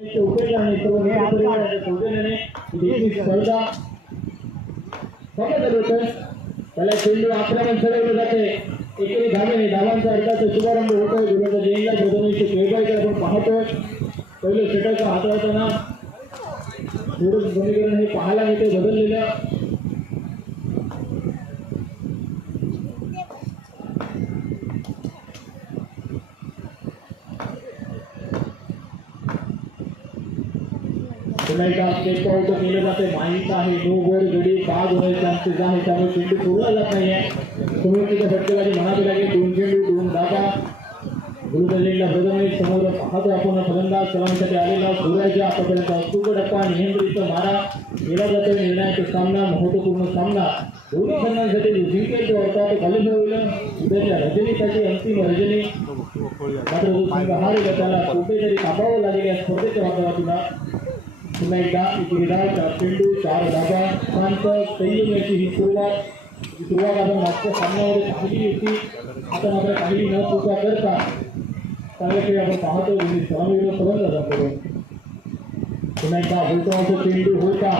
त्याला चेंडू आक्रमण चढवलं जाते एकेरी धावेने धावांचा अर्धाचा शुभारंभ होतोय गुरुचा जैनला प्रथमेशचे खेळबाईकडे आपण पाहतोय पहिलं षटक हाताळताना थोडं समीकरण हे पाहायला मिळते बदललेलं स्टेप आउट केलं जाते माहीत आहे नो गोल गडी बाद होण्याचे चान्सेस आहे त्यामुळे चेंडू सोडला जात नाहीये सुरुवातीच्या फटकेबाजी म्हणावी लागेल दोन चेंडू दोन धाबा गुरुदर्शनला प्रथमेश समोर पाहतो आपण फलंदाज सलामीसाठी आलेला सूर्याचे आतापर्यंत अचूक टप्पा नियंत्रित मारा केला जातो निर्णायक सामना महत्वपूर्ण सामना दोन्ही संघांसाठी जिंकेल तो अर्थात घालून होईल उद्याच्या रजनीसाठी अंतिम रजनी मात्र जो संघ हारेल त्याला कुठेतरी थांबावं लागेल या स्पर्धेच्या माध्यमातून पुन्हा एकदा चेंडू चार धाबा शांत संयमाची ही सुरुवात आपण मागच्या सामन्यामध्ये चांगली होती आता मात्र काही न चुका करता चांगल्याकडे आपण पाहतो सलामीवर सर्वांचा जातो पुन्हा एकदा बोलतो चेंडू होता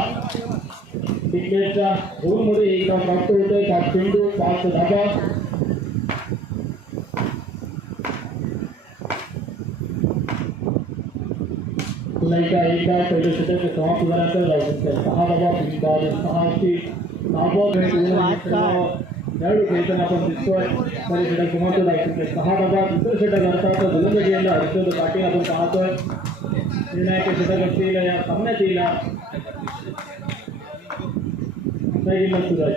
क्रिकेटच्या झोनमध्ये एकदा प्राप्त होतोय का चेंडू पाच धाबा एकदा पहिलं षटक समाप्त झाल्यानंतर जाऊ शकते सहा धाबा खेळाडू खेळताना आपण दिसतोय पहिलं षटक समाप्त जाऊ शकते सहा धाबा दुसरं षटक अर्थात गोलंदाज गेला हरिश्चंद्र पाटील आपण पाहतोय निर्णायक षटक असलेल्या या सामन्यात येईल सुधार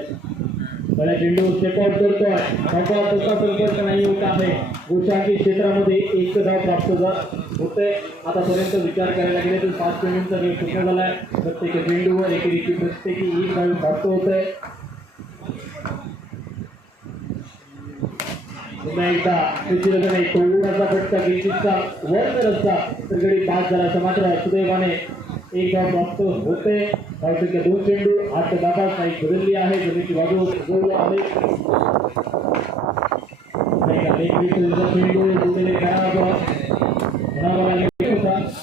पहिला चेंडू स्टेपआउट करतोय तसा संपर्क नाही होत आहे गोशांकी क्षेत्रामध्ये एक धाव प्राप्त होते आतापर्यंत विचार करायला गेले तर 5 चेंडूंचा खेळ पूर्ण झालाय प्रत्येक चेंडूवर एकेरीची प्रत्येकी एक धाव प्राप्त होते पुन्हा एकदा निश्चितपणे तोडूचा फटका गिलकीचा वर जर असता तर गडी 5 झाला मात्र सुदैवाने एक धाव प्राप्त होते धावसंख्या 2 चेंडू 8 धाबा काही बदलली आहे जमिनीची बाजू उजवली आहे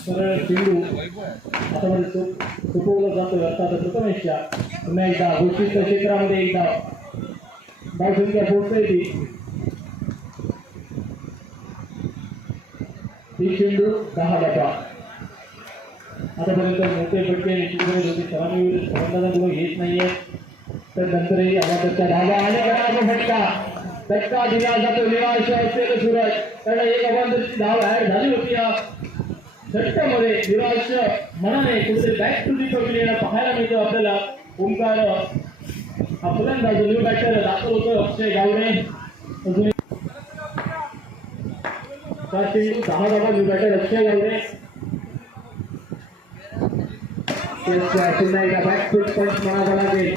सरळ चेंडू आता सोपवला जातो अर्थात प्रथमेशच्या पुन्हा एकदा घोषित क्षेत्रामध्ये एकदा धावसंख्या पोहोचते ती चेंडू 10 धाबा आतापर्यंत मोठे फटके निश्चितपणे दोन्ही सलामीवर फलंदाजांकडून येत नाहीये तर नंतरही आवाजाचा धावा आणि फटका दिला जातो निराश असलेलं सूरज त्याला एक अवांतरची धाव ऍड झाली होती या षटकामध्ये निराश मनाने कुठे बॅक टू दी पकडलेला पाहायला मिळतो आपल्याला ओंकार हा फलंदाज न्यू बॅटर दाखल होतो अक्षय गावडे अजून 7 चेंडू 10 धावा न्यू बॅटर अक्षय गावडे पुन्हा एकदा बॅकफूट पंच म्हणावा लागेल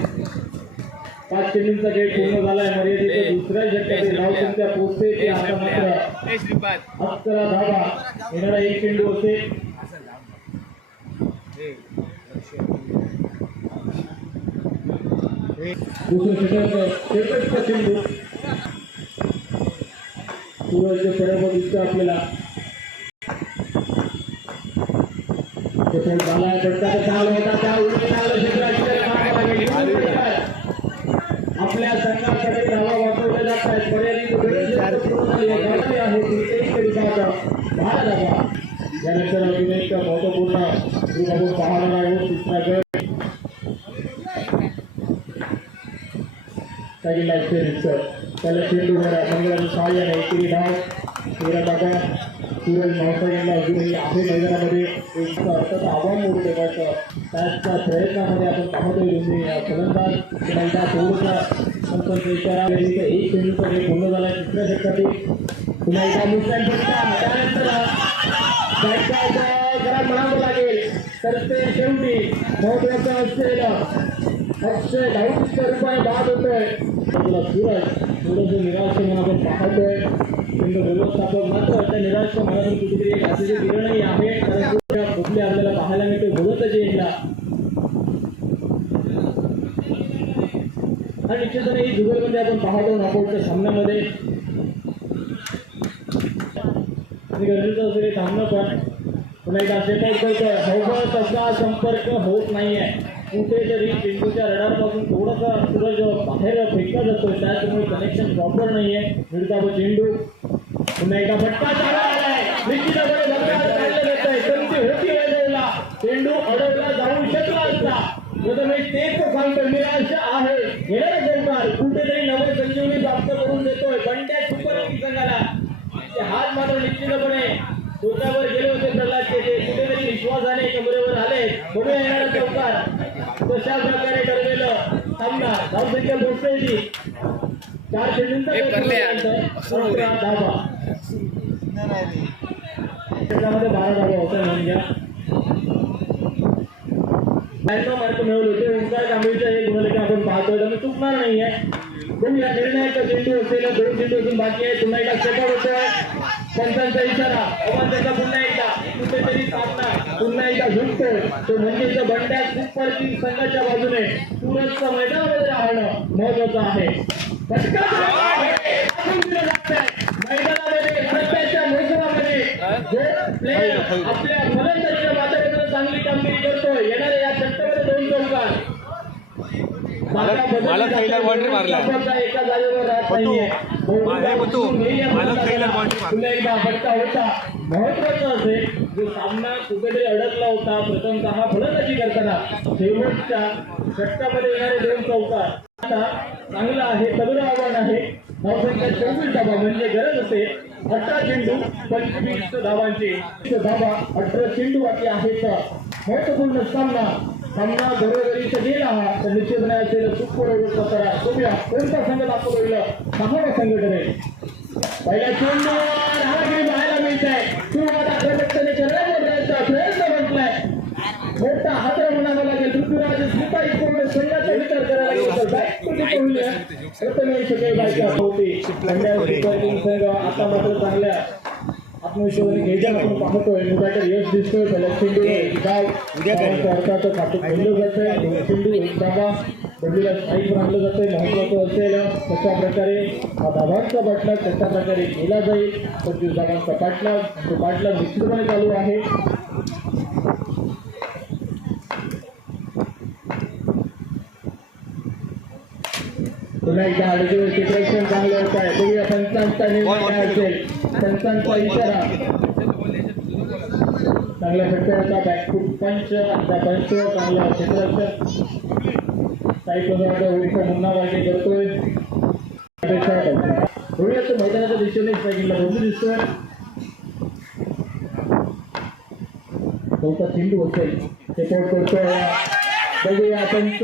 5 चेंडूंचा खेळ पूर्ण झालाय मर्यादित दुसऱ्या षटकातील धावसंख्या पोहोचते ती आता मात्र 11 धावा येणारा एक चेंडू असेल दुसरं षटक शेवटचा चेंडू सूरजचे फळ्यावर दिसतं आपल्याला झालाय फटका चालू होता त्या आपल्या संघासाठी धावा वापरल्या जात आहेत त्यानंतर अजून एक महत्वपूर्ण आपण पाहणार आहोत तिसरा गट त्याला चेंडू मंगळाच्या सहाय्याने एकेरी धाव 13 धावा सूरज मावसाळ्यांना अजूनही आहे मैदानामध्ये एक अर्थात आव्हान मोडून ठेवायचं त्याच्या प्रयत्नामध्ये आपण पाहतोय दोन्ही फलंदाज एकदा थोडंसं नंतर इशारा एक चेंडूचा खेळ पूर्ण झाला तिसऱ्या षटकातील पुन्हा एकदा मुस्लिम त्यानंतर जरा म्हणावं लागेल तर ते शेवटी महत्वाचं असलेलं अक्षय धावून रुपये बाद होतोय सूरज थोडंसं निराश म्हणून आपण पाहतोय व्यवस्थापक मात्र त्या निराश मनातून कुठेतरी एक असे किरणही आहे कारण कुठले आपल्याला पाहायला मिळते गोलंदाजी एकदा आणि निश्चितपणे ही जुगलमध्ये आपण पाहतो नॉकआउटच्या सामन्यामध्ये आणि गरजेचं असलेले सामना पण पुन्हा एकदा सेटल करतोय हवा तसा संपर्क होत नाहीये कुठेतरी चेंडूच्या रडारपासून थोडासा सूरज बाहेर फेकला जातोय त्याच्यामुळे कनेक्शन प्रॉपर नाहीये मिळता चेंडू पुन्हा एकदा फटका चालू आलाय निश्चितपणे बघायला काढलं जात आहे संधी होती वेळेला चेंडू अडवला जाऊ शकला असता प्रथमेश तेच सांगतो निराश आहे येणारा चौकार कुठेतरी नवे संजीवनी प्राप्त करून देतोय बंड्या सुपर किंग संघाला हात मात्र निश्चितपणे डोक्यावर गेले होते प्रल्हादचे ते कुठेतरी विश्वासाने कमरेवर आले पुढे येणारा चौकार कशा प्रकारे ठरलेलं सामना धावसंख्या पोहोचली 4 चेंडूंचा धावा त्याच्यामध्ये 12 धावा होता म्हणजे 92 मार्क मिळवले होते ओंकार कांबळेचा एक गुणलेखा आपण पाहतोय त्यामुळे चुकणार नाहीये बघूया निर्णायक चेंडू असेल 2 चेंडू अजून बाकी आहे पुन्हा एकदा सेटअप होतोय पंचांचा इशारा अवांतरचा पुन्हा एकदा कुठेतरी सामना पुन्हा एकदा झुकतोय तो म्हणजे बंड्या सुपर किंग संघाच्या बाजूने सूरजचं मैदानामध्ये राहणं महत्वाचं आहे मैदानामध्ये सध्याच्या मोसमामध्ये जो प्लेयर आपल्या फलंदाजीच्या माध्यमातून चांगली कामगिरी करतोय येणाऱ्या या षटकामध्ये 2 चौकार मला पहिला बाउंड्री मारला एका जागेवर राहत नाहीये महत्वाचं असेल जो सामना कुठेतरी अडकला होता प्रथमतः फलंदाजी करताना शेवटच्या षटकामध्ये येणारे 2 चौकार चांगला आहे तगडं आव्हान आहे धावसंख्या 24 धावा म्हणजे गरज असेल 18 चेंडू 25 धावांची धावा 18 चेंडू बाकी आहेत महत्वपूर्ण सामना बरोबरीचा गेला तर निश्चितपणे असेल सुपर ओव्हरचा करा बघूया कोणता संघ दाखवलं 6वा संघ ठरेल पहिल्या चेंडूवर हारागिरी पाहायला मिळत आहे सुरुवात प्रयत्न करण्याचा प्रयत्न म्हटलाय मोठा हादरा म्हणावा लागेल पृथ्वीराज स्मिता इकडे संघाचा विचार करायला लागेल तर बॅक टू प्रथमेश बायका होती संघ आता मात्र चांगल्या आत्मविश्वासाने घ्यायच्या आपण पाहतोय मुलाचं यश दिसतोय पहिला चेंडू अर्थात खातं खेळलं जातंय चेंडू एक धावा बंडीला स्थायिक आणलं जातंय महत्वाचं असेल कशा प्रकारे हा धावांचा पाठलाग कशा प्रकारे केला जाईल 25 धावांचा पाठलाग तो पाठलाग निश्चितपणे चालू आहे पुन्हा एकदा अडचणीवर चित्रक्षण चांगलं होत आहे बघूया पंचांचा निर्णय असेल पंचांचा इशारा चांगला फटका होता बॅकफूट पंच आता पंच चांगला चित्रक्षण काही प्रकारचा मुन्ना वाटे करतोय बघूया तो मैदानाच्या दिशेने सायकलला बदलू दिसतोय कोणता चेंडू असेल ते करतोय बघूया पंच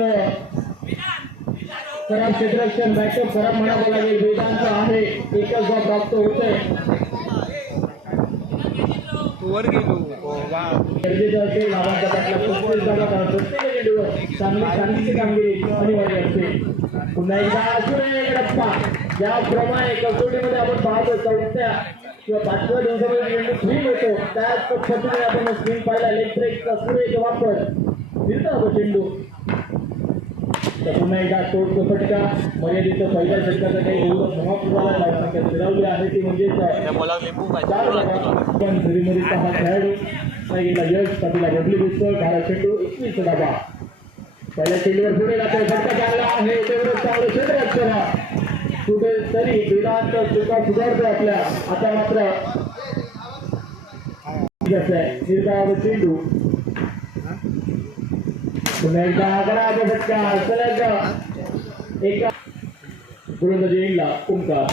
खराब क्षेत्ररक्षण बॅकअप खराब म्हणावं लागेल वेदांत आहे एकच धाव प्राप्त होतोय गरजेचं असेल धावांचा पाठला प्रत्येक चेंडूवर चांगली कामगिरी अनिवार्य असते पुन्हा एकदा अजून रप्पा ज्याप्रमाणे कसोटीमध्ये आपण पाहतो 4थ्या किंवा 5व्या दिवसामध्ये चेंडू स्विंग होतो त्याच पद्धतीने आपण स्विंग पाहिला लेग ब्रेकचा सुरेख वापर फिरतो चेंडू पुन्हा एकदा तोडतो फटका मर्यादित पहिल्या षटकाचा काही समाप्त धावसंख्या फिरवली आहे ती म्हणजे 4 पण झुरीमरीचा हा खेळाडू गेला यश कधीला बदली दिसतो 12 चेंडू 21 धावा पहिल्या चेंडूवर पुढे जातो फटका चांगला आहे तेवढं चांगलं क्षेत्ररक्षण कुठे तरी वेदांत चुका सुधारतो आपल्या आता मात्र निर्धाव चेंडू पुन्हा एकदा आग्राचा फटका सलग एका गोलंदाजीला ओंकार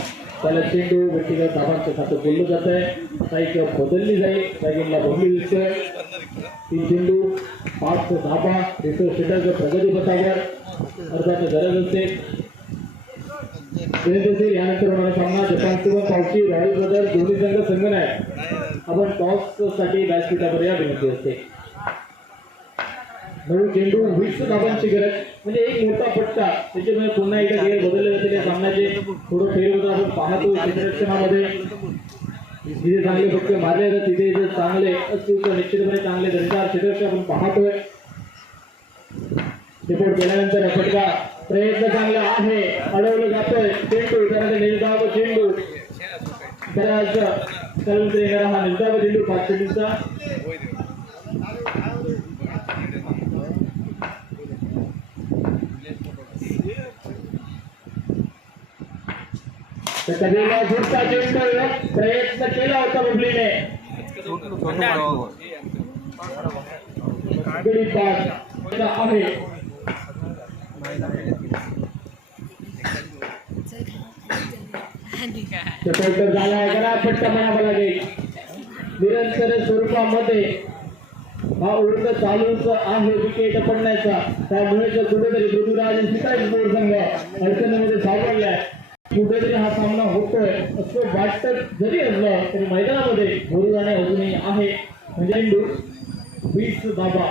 त्याला चेंडू व्यक्तिगत धावांचं खातं बोललं जात आहे साईक बदलली जाईल सायकलला बदली दिसतोय 3 चेंडू 5 धाबा रिसोर्स सेटरचं प्रगती पथावर अर्थात गरज असते यानंतर होणारा सामना जपान किंवा पावशी रॉयल ब्रदर दोन्ही संघ संघ आहे आपण टॉस साठी व्यासपीठावर या विनंती असते 9 चेंडू 20 धावांची गरज म्हणजे एक मोठा फटका त्याच्यामुळे पुन्हा एकदा गेअर बदलले जाते त्या सामन्याचे थोडं फेर होतं आपण पाहतो क्षेत्ररक्षणामध्ये जिथे चांगले फटके मारले जातात तिथे जर चांगले असतील तर निश्चितपणे चांगले दर्जा क्षेत्ररक्षण आपण पाहतोय रिपोर्ट केल्यानंतर फटका प्रयत्न चांगला आहे अडवलं जातोय चेंडू त्यानंतर निर्धाव चेंडू त्याला हा निर्धाव चेंडू 5 चेंडूचा सगळीला पुढचा चेंडू प्रयत्न केला होता मुरलीने गडी बाद आहे तर झाला आहे करा फटका म्हणावा लागेल निरंतर स्वरूपामध्ये हा उर्द चालूच आहे विकेट पडण्याचा त्यामुळे कुठेतरी पृथ्वीराज शिकायची स्पोर्ट संघ अडचणीमध्ये सापडलाय कुठेतरी हा सामना होतोय असं वाटत जरी असलं तरी मैदानामध्ये गुरुदाने अजूनही आहे म्हणजे 20 धावा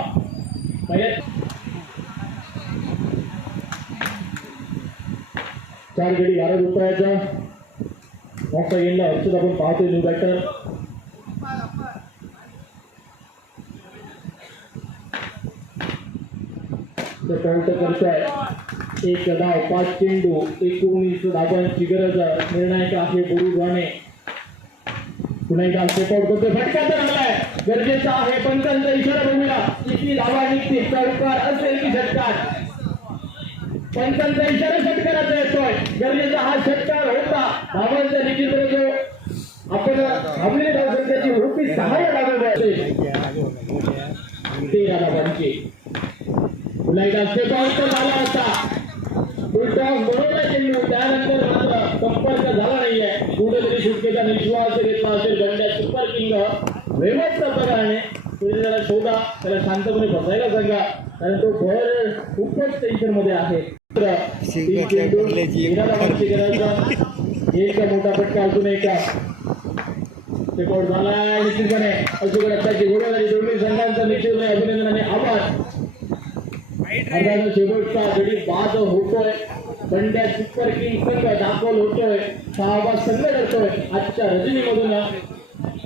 चार गडी 12 रुपयाचा मोठा गेला औषध आपण पाहतोय न्यू बॅटर काउंट करतोय एक धाव 5 चेंडू 19 धावांची गरज निर्णायक आहे गुरुदाने पुन्हा एकदा सेट करतोय फटका तर आलाय गरजेचा आहे पंचांचा इशारा बघूया किती धावा निघतील चौकार असेल की षटकार पंचांचा इशारा षटकाराचा येतोय गरजेचा हा षटकार होता धावांचा निखिल बरोबर आपण आपली धावसंख्येची होती 6 धावांची 13 धावांची पुन्हा एकदा सेट तर झाला होता उलटा बरोबर चेंडू त्यानंतर मात्र संपर्क झाला नाहीये कुठेतरी सुटकेचा निश्वास घेतला असेल बंड्या सुपर किंग वेगळ्या प्रकाराने तुम्ही त्याला शोधा त्याला शांतपणे बसायला सांगा कारण तो बॉलर खूपच टेन्शन मध्ये आहे एक मोठा फटका अजून एका रेकॉर्ड झाला निश्चितपणे अजून आताची घोडदौडी दोन्ही संघांचा निश्चितपणे अभिनंदन आणि आभार अर्धाचा शेवटचा गडी बाद होतोय बंड्या सुपर किंग संघ दाखल होतोय 6वा संघ करतोय आजच्या रजनीमधून